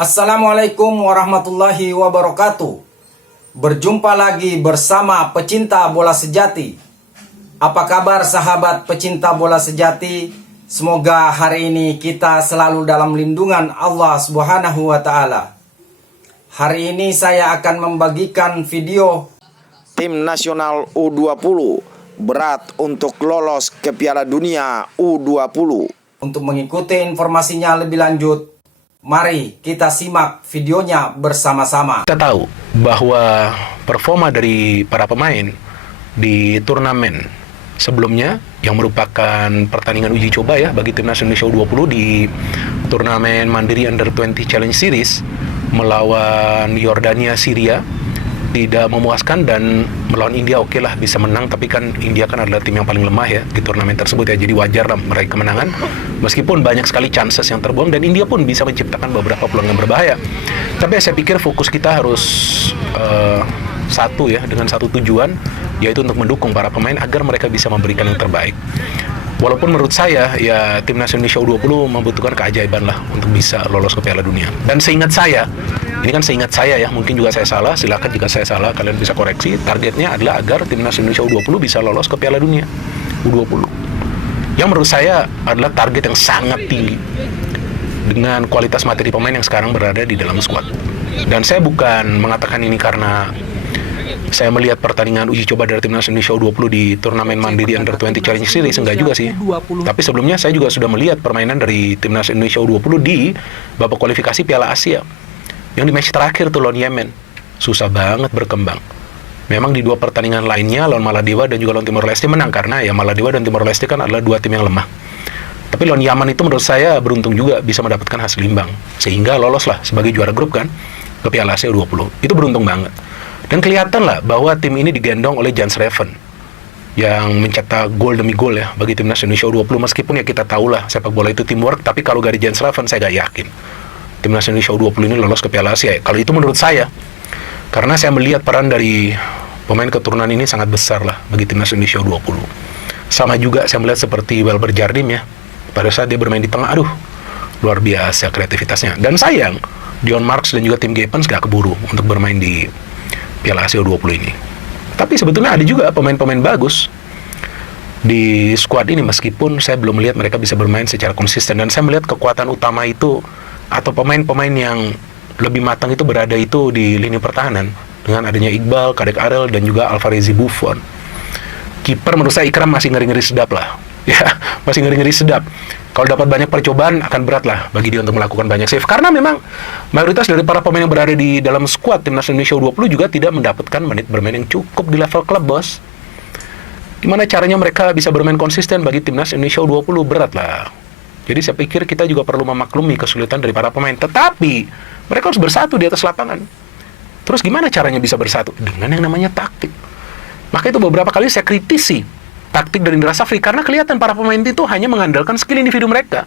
Assalamualaikum warahmatullahi wabarakatuh. Berjumpa lagi bersama pecinta bola sejati. Apa kabar sahabat pecinta bola sejati? Semoga hari ini kita selalu dalam lindungan Allah Subhanahu wa taala. Hari ini saya akan membagikan video Tim nasional U20 berat untuk lolos ke Piala Dunia U20. Untuk mengikuti informasinya lebih lanjut, mari kita simak videonya bersama-sama. Kita tahu bahwa performa dari para pemain di turnamen sebelumnya yang merupakan pertandingan uji coba ya bagi Timnas Indonesia U20 di turnamen Mandiri Under 20 Challenge Series melawan Yordania, Syria tidak memuaskan, dan melawan India oke lah bisa menang, tapi kan India kan adalah tim yang paling lemah ya di turnamen tersebut ya, jadi wajar lah meraih kemenangan meskipun banyak sekali chances yang terbuang dan India pun bisa menciptakan beberapa peluang yang berbahaya. Tapi saya pikir fokus kita harus satu ya, dengan satu tujuan, yaitu untuk mendukung para pemain agar mereka bisa memberikan yang terbaik. Walaupun menurut saya ya Timnas Indonesia U20 membutuhkan keajaiban lah untuk bisa lolos ke Piala Dunia. Dan seingat saya, ini kan seingat saya ya, mungkin juga saya salah, silakan jika saya salah kalian bisa koreksi. Targetnya adalah agar Timnas Indonesia U20 bisa lolos ke Piala Dunia U20. Yang menurut saya adalah target yang sangat tinggi dengan kualitas materi pemain yang sekarang berada di dalam skuad. Dan saya bukan mengatakan ini karena saya melihat pertandingan uji coba dari Timnas Indonesia U20 di turnamen Mandiri Under 20 Challenge Series, enggak juga sih. Tapi sebelumnya saya juga sudah melihat permainan dari Timnas Indonesia U20 di babak kualifikasi Piala Asia. Yang di match terakhir tuh lawan Yemen, susah banget berkembang. Memang di dua pertandingan lainnya lawan Maladewa dan juga lawan Timor Leste menang, karena ya Maladewa dan Timor Leste kan adalah dua tim yang lemah. Tapi lawan Yaman itu menurut saya beruntung juga bisa mendapatkan hasil imbang, sehingga loloslah sebagai juara grup kan ke Piala Asia U20. Itu beruntung banget. Dan kelihatan lah bahwa tim ini digendong oleh Jan Schreven yang mencetak gol demi gol ya bagi Timnas Indonesia U20, meskipun ya kita tahu lah sepak bola itu teamwork, tapi kalau gak ada Jan Schreven saya gak yakin Timnas Indonesia U20 ini lolos ke Piala Asia. Kalau itu menurut saya, karena saya melihat peran dari pemain keturunan ini sangat besar lah bagi Timnas Indonesia U20. Sama juga saya melihat seperti Welber Jardim ya, pada saat dia bermain di tengah, aduh luar biasa kreativitasnya. Dan sayang John Marks dan juga Tim Gapens gak keburu untuk bermain di Piala Asia U20 ini. Tapi sebetulnya ada juga pemain-pemain bagus di skuad ini, meskipun saya belum melihat mereka bisa bermain secara konsisten. Dan saya melihat kekuatan utama itu, atau pemain-pemain yang lebih matang itu berada itu di lini pertahanan, dengan adanya Iqbal, Kadek Arel, dan juga Alvarezi Buffon. Kiper menurut saya Ikram masih ngeri-ngeri sedap lah. Ya, masih ngeri-ngeri sedap. Kalau dapat banyak percobaan akan berat lah bagi dia untuk melakukan banyak save, karena memang mayoritas dari para pemain yang berada di dalam skuad Timnas Indonesia U20 juga tidak mendapatkan menit bermain yang cukup di level klub, bos. Gimana caranya mereka bisa bermain konsisten bagi Timnas Indonesia U20? Berat lah. Jadi saya pikir kita juga perlu memaklumi kesulitan dari para pemain, tetapi mereka harus bersatu di atas lapangan. Terus gimana caranya bisa bersatu? Dengan yang namanya taktik. Maka itu beberapa kali saya kritisi taktik dari Indra Safri, karena kelihatan para pemain itu hanya mengandalkan skill individu mereka.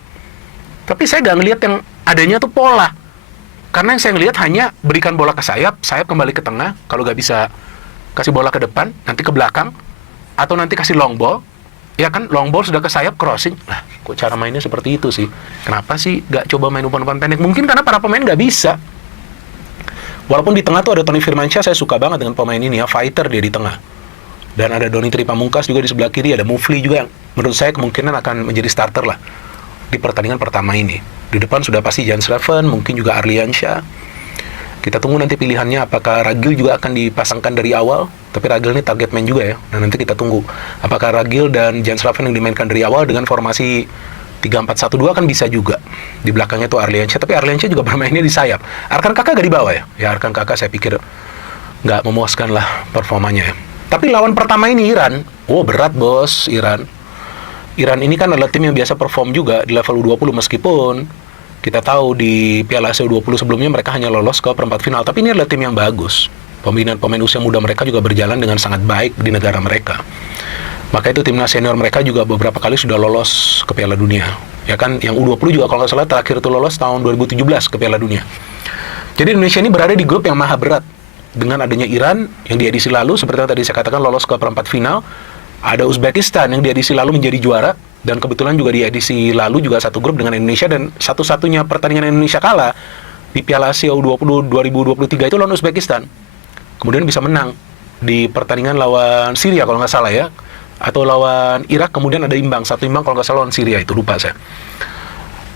Tapi saya nggak ngelihat yang adanya tuh pola. Karena yang saya ngelihat hanya berikan bola ke sayap, sayap kembali ke tengah, kalau nggak bisa kasih bola ke depan, nanti ke belakang, atau nanti kasih long ball. Ya kan, long ball sudah ke sayap, crossing. Nah, kok cara mainnya seperti itu sih? Kenapa sih nggak coba main umpan-umpan pendek? Mungkin karena para pemain nggak bisa. Walaupun di tengah tuh ada Tony Firmansyah, saya suka banget dengan pemain ini ya, fighter dia di tengah. Dan ada Doni Tri Pamungkas juga di sebelah kiri, ada Mufli juga yang menurut saya kemungkinan akan menjadi starter lah di pertandingan pertama ini. Di depan sudah pasti Jan Schreven, mungkin juga Arliansyah. Kita tunggu nanti pilihannya, apakah Ragil juga akan dipasangkan dari awal. Tapi Ragil ini target man juga ya. Nah, nanti kita tunggu apakah Ragil dan Jan Schreven yang dimainkan dari awal dengan formasi 3-4-1-2 kan bisa juga. Di belakangnya tuh Arliansyah, tapi Arliansyah juga bermainnya di sayap. Arkan Kakak gak di bawah ya? Ya Arkan Kakak saya pikir gak memuaskan lah performanya ya. Tapi lawan pertama ini Iran, berat bos Iran. Iran ini kan adalah tim yang biasa perform juga di level U20, meskipun kita tahu di Piala Asia U20 sebelumnya mereka hanya lolos ke perempat final. Tapi ini adalah tim yang bagus. Pembinaan pemain usia muda mereka juga berjalan dengan sangat baik di negara mereka. Maka itu timnas senior mereka juga beberapa kali sudah lolos ke Piala Dunia. Ya kan, yang U20 juga kalau nggak salah terakhir itu lolos tahun 2017 ke Piala Dunia. Jadi Indonesia ini berada di grup yang maha berat. Dengan adanya Iran yang di edisi lalu, seperti yang tadi saya katakan, lolos ke perempat final. Ada Uzbekistan yang di edisi lalu menjadi juara, dan kebetulan juga di edisi lalu juga satu grup dengan Indonesia, dan satu-satunya pertandingan Indonesia kalah di Piala Asia U20 2023 itu lawan Uzbekistan. Kemudian bisa menang di pertandingan lawan Syria kalau nggak salah ya. Atau lawan Irak, kemudian ada imbang. 1 imbang kalau nggak salah lawan Syria, itu lupa saya.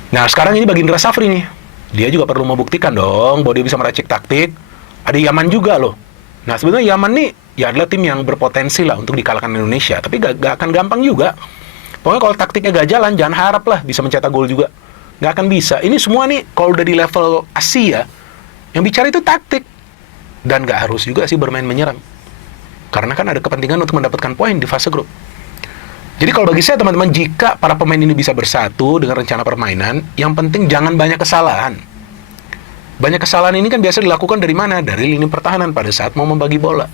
Nah, sekarang ini bagi Indra Safri nih. Dia juga perlu membuktikan dong bahwa dia bisa meracik taktik. Ada Yaman juga loh. Nah, sebenarnya Yaman nih ya adalah tim yang berpotensi lah untuk dikalahkan Indonesia. Tapi gak akan gampang juga. Pokoknya kalau taktiknya gak jalan, jangan harap lah bisa mencetak gol juga. Nggak akan bisa. Ini semua nih kalau udah di level Asia, yang bicara itu taktik. Dan nggak harus juga sih bermain menyerang. Karena kan ada kepentingan untuk mendapatkan poin di fase grup. Jadi kalau bagi saya teman-teman, jika para pemain ini bisa bersatu dengan rencana permainan, yang penting jangan banyak kesalahan. Banyak kesalahan ini kan biasa dilakukan dari mana? Dari lini pertahanan pada saat mau membagi bola.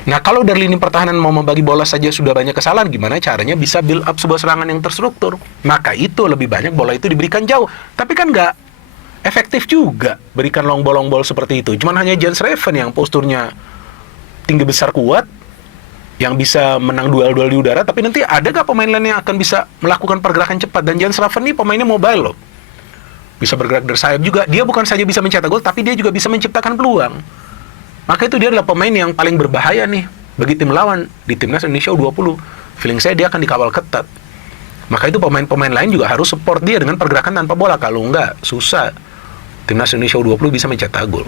Nah, kalau dari lini pertahanan mau membagi bola saja sudah banyak kesalahan, gimana caranya bisa build up sebuah serangan yang terstruktur? Maka itu lebih banyak bola itu diberikan jauh. Tapi kan nggak efektif juga berikan long ball seperti itu. Cuman hanya Jens Reven yang posturnya tinggi besar kuat, yang bisa menang duel-duel di udara, tapi nanti ada nggak pemain lain yang akan bisa melakukan pergerakan cepat? Dan Jens Reven ini pemainnya mobile loh. Bisa bergerak dari sayap juga. Dia bukan saja bisa mencetak gol, tapi dia juga bisa menciptakan peluang. Maka itu dia adalah pemain yang paling berbahaya nih bagi tim lawan di Timnas Indonesia U20. Feeling saya dia akan dikawal ketat. Maka itu pemain-pemain lain juga harus support dia dengan pergerakan tanpa bola. Kalau enggak, susah Timnas Indonesia U20 bisa mencetak gol.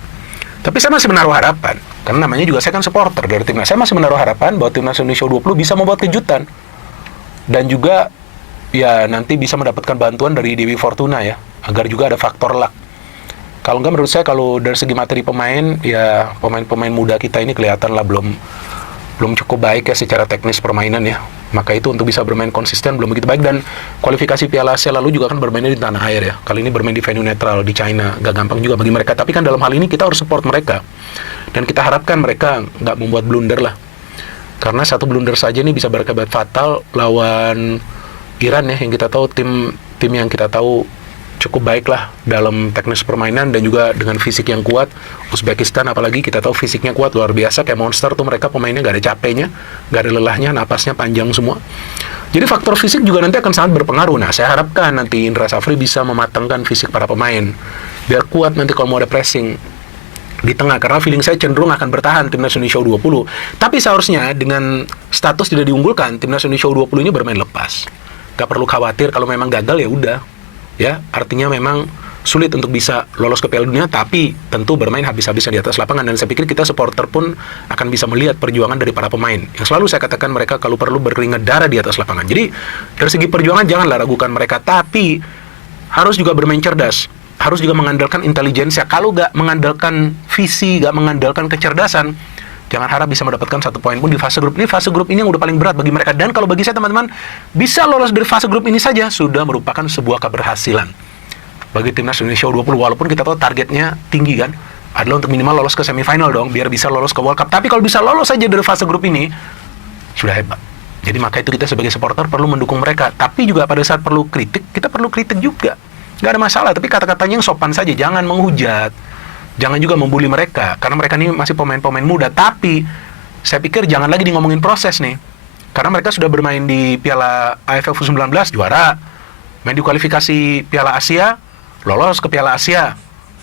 Tapi saya masih menaruh harapan, karena namanya juga saya kan supporter dari Timnas. Saya masih menaruh harapan bahwa Timnas Indonesia U20 bisa membuat kejutan. Dan juga ya nanti bisa mendapatkan bantuan dari Dewi Fortuna ya, agar juga ada faktor luck. Kalau enggak, menurut saya kalau dari segi materi pemain, ya pemain-pemain muda kita ini kelihatan lah belum cukup baik ya secara teknis permainan ya. Maka itu untuk bisa bermain konsisten belum begitu baik. Dan kualifikasi Piala Asia lalu juga kan bermainnya di tanah air ya. Kali ini bermain di venue netral di China, gak gampang juga bagi mereka. Tapi kan dalam hal ini kita harus support mereka. Dan kita harapkan mereka nggak membuat blunder lah. Karena satu blunder saja ini bisa berakibat fatal lawan Iran ya, yang kita tahu tim yang kita tahu cukup baik lah dalam teknis permainan dan juga dengan fisik yang kuat. Uzbekistan apalagi kita tahu fisiknya kuat, luar biasa, kayak monster tuh mereka, pemainnya gak ada capeknya, gak ada lelahnya, napasnya panjang semua. Jadi faktor fisik juga nanti akan sangat berpengaruh. Nah, saya harapkan nanti Indra Safri bisa mematangkan fisik para pemain biar kuat nanti kalau mau ada pressing di tengah, karena feeling saya cenderung akan bertahan Timnas Indonesia U20. Tapi seharusnya dengan status tidak diunggulkan, Timnas Indonesia U20 ini bermain lepas. Gak perlu khawatir kalau memang gagal ya udah. Ya, artinya memang sulit untuk bisa lolos ke Piala Dunia, tapi tentu bermain habis-habisan di atas lapangan. Dan saya pikir kita supporter pun akan bisa melihat perjuangan dari para pemain. Yang selalu saya katakan, mereka kalau perlu berkeringat darah di atas lapangan. Jadi dari segi perjuangan janganlah ragukan mereka, tapi harus juga bermain cerdas. Harus juga mengandalkan intelijensia. Kalau nggak mengandalkan visi, nggak mengandalkan kecerdasan, jangan harap bisa mendapatkan 1 poin pun di fase grup ini. Fase grup ini yang udah paling berat bagi mereka. Dan kalau bagi saya teman-teman, bisa lolos dari fase grup ini saja sudah merupakan sebuah keberhasilan bagi Timnas Indonesia U20. Walaupun kita tahu targetnya tinggi kan, adalah untuk minimal lolos ke semifinal dong, biar bisa lolos ke World Cup. Tapi kalau bisa lolos saja dari fase grup ini, sudah hebat. Jadi maka itu kita sebagai supporter perlu mendukung mereka. Tapi juga pada saat perlu kritik, kita perlu kritik juga. Nggak ada masalah, tapi kata-katanya yang sopan saja, jangan menghujat. Jangan juga membuli mereka, karena mereka ini masih pemain-pemain muda. Tapi saya pikir jangan lagi di ngomongin proses nih, karena mereka sudah bermain di Piala AFF U19 juara, main di kualifikasi Piala Asia, lolos ke Piala Asia,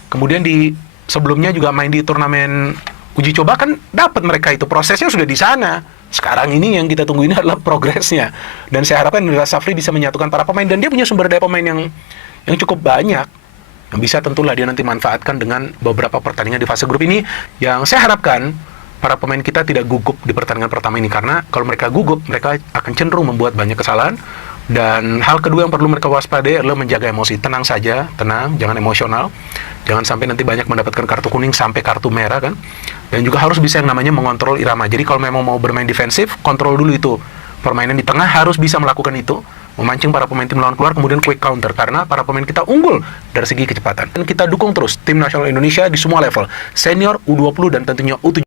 kemudian di sebelumnya juga main di turnamen uji coba, kan dapat mereka itu, prosesnya sudah di sana. Sekarang ini yang kita tunggu ini adalah progresnya. Dan saya harapkan Indra Safri bisa menyatukan para pemain, dan dia punya sumber daya pemain yang cukup banyak, yang bisa tentulah dia nanti manfaatkan dengan beberapa pertandingan di fase grup ini. Yang saya harapkan para pemain kita tidak gugup di pertandingan pertama ini, karena kalau mereka gugup, mereka akan cenderung membuat banyak kesalahan. Dan hal kedua yang perlu mereka waspadai adalah menjaga emosi. Tenang saja, tenang, jangan emosional. Jangan sampai nanti banyak mendapatkan kartu kuning sampai kartu merah kan. Dan juga harus bisa yang namanya mengontrol irama. Jadi kalau memang mau bermain defensif, kontrol dulu itu. Permainan di tengah harus bisa melakukan itu, memancing para pemain tim lawan keluar, kemudian quick counter, karena para pemain kita unggul dari segi kecepatan. Dan kita dukung terus tim nasional Indonesia di semua level, senior, U20, dan tentunya U17.